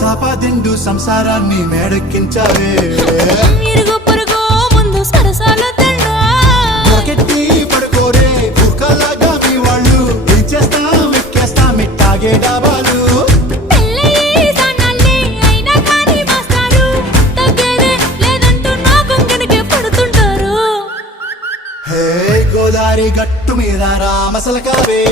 సాపాదిండు సంసారాన్ని మేడెక్కించావే ఇరుగు పొరుగు ముందు సరసాలొద్దండా రాకెట్టి పడుకోరే కుక్కలాగా మీ వాళ్ళు ఏం చేస్తాం ఎక్కేస్తాం ఇట్టాగే డాబాలు పెళ్ళయి సన్నాళ్ళే అయినా కానీ మాస్తారు తగ్గేదే లేదంటూ నా కొంగనికే పడుతుంటారు హే గోదారి గట్టు మీద రామసలకావే